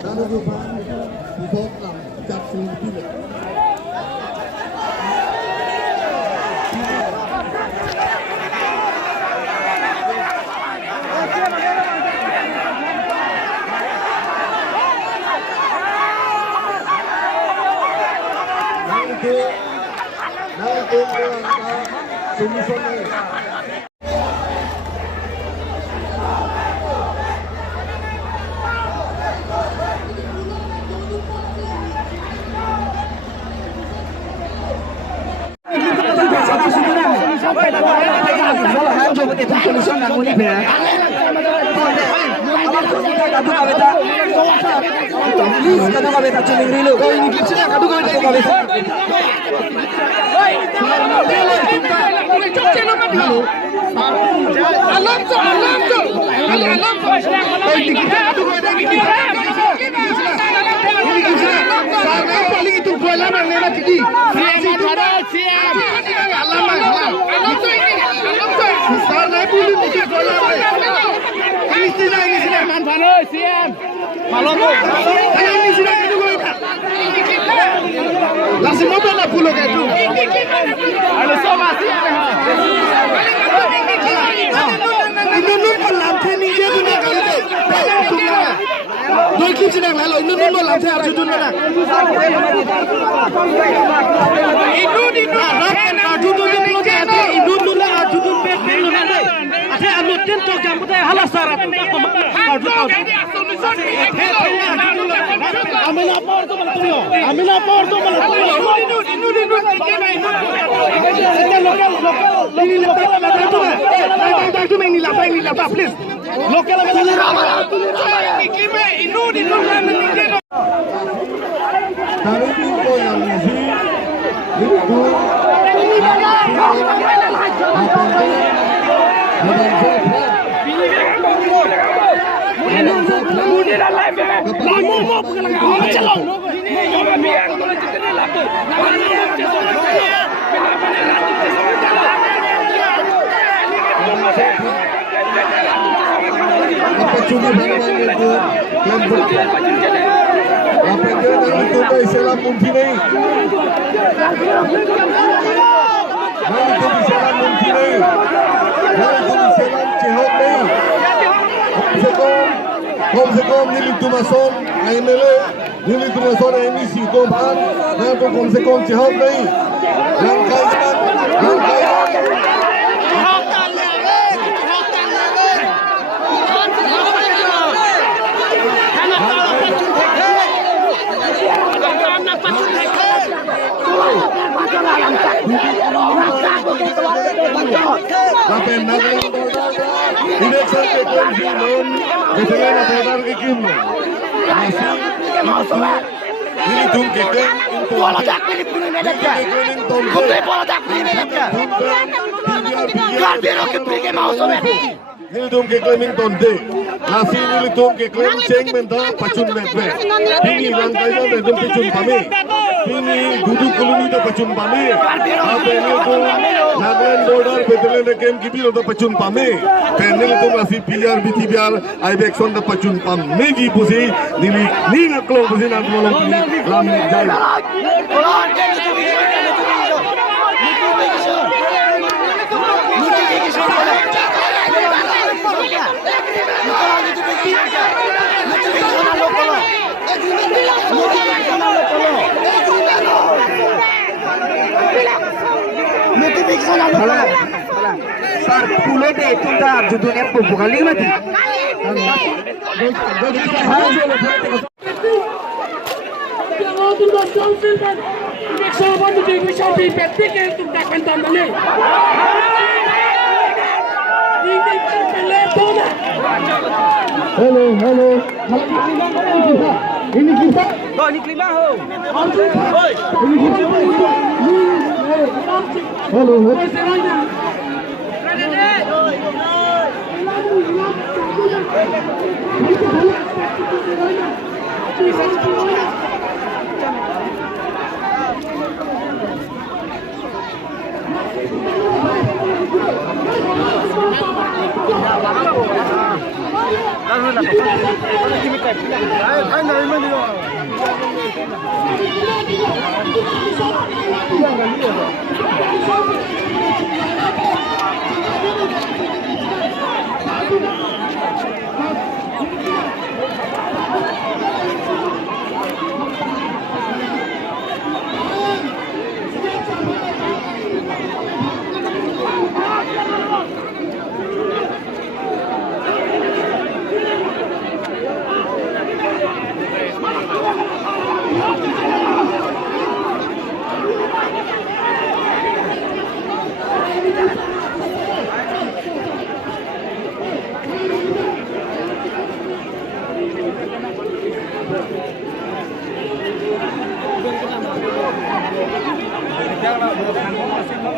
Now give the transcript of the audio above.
Lalu depan Bubok Lam Cap Filipina. Nanti solusinya. Langsung motor nak pulau ke tu. Ada sama siapa? Ini nun lampu ni dia tu nak kali tu. Doi klip sedang lalu ini nun lampu harus tu nak. Itu di mana? Tu tu di pulau ke? Itu nun lah tu tu pet ni nun ada. Ada anut ten tu jam kita halas syarat tu tak kau. Ambil apa tu malah tu yo. Ambil apa tu malah tu yo. Ini lokal please. Lokal Kom se kom nili tumason AMLA nili tumason MEC kompan na to kom se kom chehok nahi langkai Bapak Naglan tidak sampai konsumen betul betul ikim masih ini tungkeke untuk bola tak pilih mereka kumpulan bola tak pilih mereka garbero ke pilih mau sobat ini tungkeke min tonde masih ini tungkeke ceng mentah pacun metwe ini langkai itu betul pacun kami ini duduk koloni itu pacun kami apa ini tu Naglan border betul kem kibir itu pacun kami panel itu masih PR BTR Ibexon itu pacun kami di posisi ini nggak keluar posisi nanti malam ini lam jaya Sar pulau deh itu dah judulnya bukan lima ti. Hello, hello. Ini kita. Oh, ini kelima ho. Ini kita. Hello. Janganlah